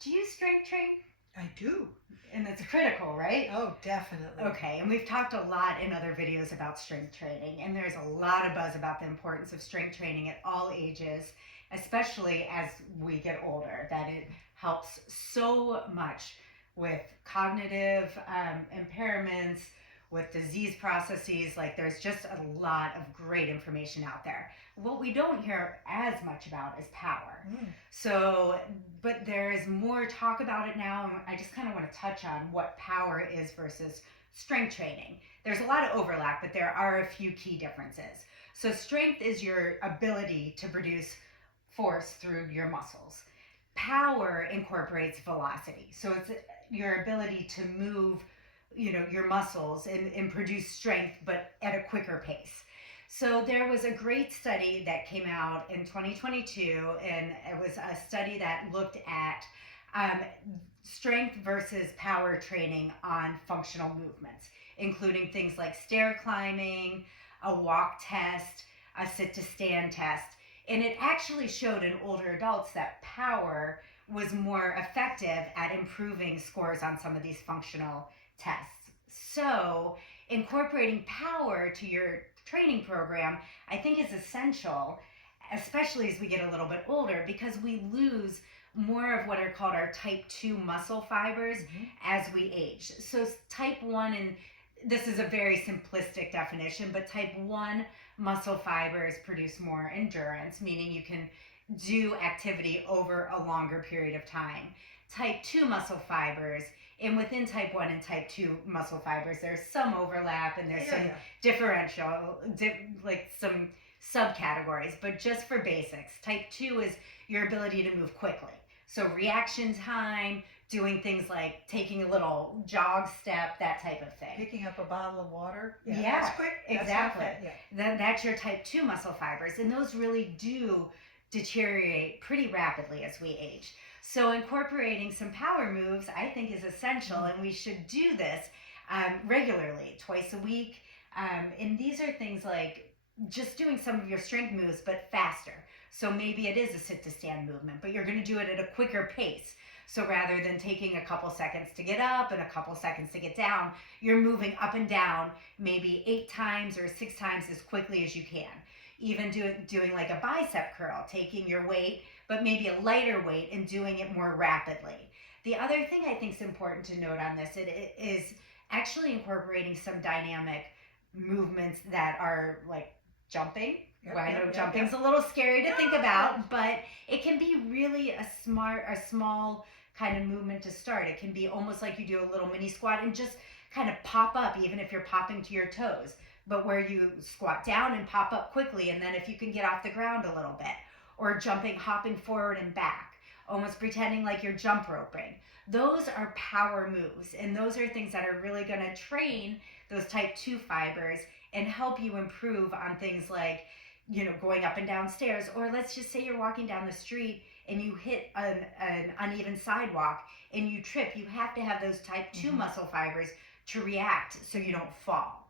Do you strength train? I do. And it's critical, right? Oh, definitely. Okay, and we've talked a lot in other videos about strength training, and there's a lot of buzz about the importance of strength training at all ages, especially as we get older, that it helps so much with cognitive impairments, with disease processes. Like, there's just a lot of great information out there. What we don't hear as much about is power. So, but there is more talk about it now, and I just kind of want to touch on what power is versus strength training. There's a lot of overlap, but there are a few key differences. So, strength is your ability to produce force through your muscles. Power incorporates velocity. So, it's your ability to move, your muscles and produce strength, but at a quicker pace. So there was a great study that came out in 2022, and it was a study that looked at strength versus power training on functional movements, including things like stair climbing, a walk test, a sit to stand test. And it actually showed in older adults that power was more effective at improving scores on some of these functional tests. So incorporating power to your training program, I think, is essential, especially as we get a little bit older, because we lose more of what are called our type 2 muscle fibers as we age. So type 1, and this is a very simplistic definition, but type 1 muscle fibers produce more endurance, meaning you can do activity over a longer period of time. Type 2 muscle fibers, and within type 1 and type 2 muscle fibers, there's some overlap and there's some differential, like some subcategories. But just for basics, type 2 is your ability to move quickly. So reaction time, doing things like taking a little jog step, that type of thing. Picking up a bottle of water. Yeah, that's quick. Exactly. That's that's your type 2 muscle fibers, and those really do deteriorate pretty rapidly as we age. So incorporating some power moves, I think, is essential, and we should do this regularly, twice a week. And these are things like just doing some of your strength moves, but faster. So maybe it is a sit to stand movement, but you're going to do it at a quicker pace. So rather than taking a couple seconds to get up and a couple seconds to get down, you're moving up and down maybe 8 times or 6 times as quickly as you can. Even doing like a bicep curl, taking your weight, but maybe a lighter weight, and doing it more rapidly. The other thing I think is important to note on this, it is actually incorporating some dynamic movements that are like jumping. I know jumping's a little scary to think about, but it can be really a small kind of movement to start. It can be almost like you do a little mini squat and just kind of pop up, even if you're popping to your toes, but where you squat down and pop up quickly, and then if you can get off the ground a little bit, or jumping, hopping forward and back, almost pretending like you're jump roping. Those are power moves, and those are things that are really going to train those type 2 fibers and help you improve on things like, going up and down stairs, or let's just say you're walking down the street and you hit an uneven sidewalk and you trip. You have to have those type 2 muscle fibers to react so you don't fall.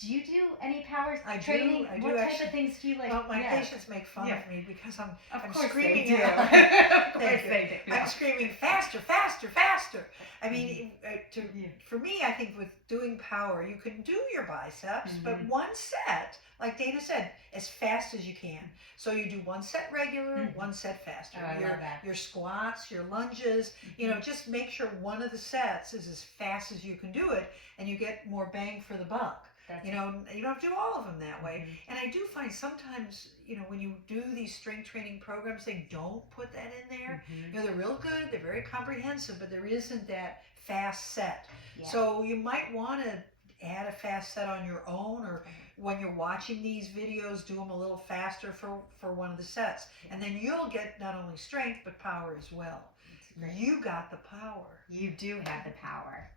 Do you do any power training? I do. What type of things do you like? Well, my patients make fun of me because I'm screaming. Of course they do. I'm screaming faster, faster, faster. I mean, for me, I think with doing power, you can do your biceps, but one set, like Dana said, as fast as you can. So you do one set regular, one set faster. I love that. Your squats, your lunges, just make sure one of the sets is as fast as you can do it, and you get more bang for the buck. You don't have to do all of them that way. And I do find sometimes, when you do these strength training programs, they don't put that in there. They're real good, they're very comprehensive, but there isn't that fast set. So you might want to add a fast set on your own, or when you're watching these videos, do them a little faster for one of the sets. And then you'll get not only strength, but power as well. You got the power. You do have the power.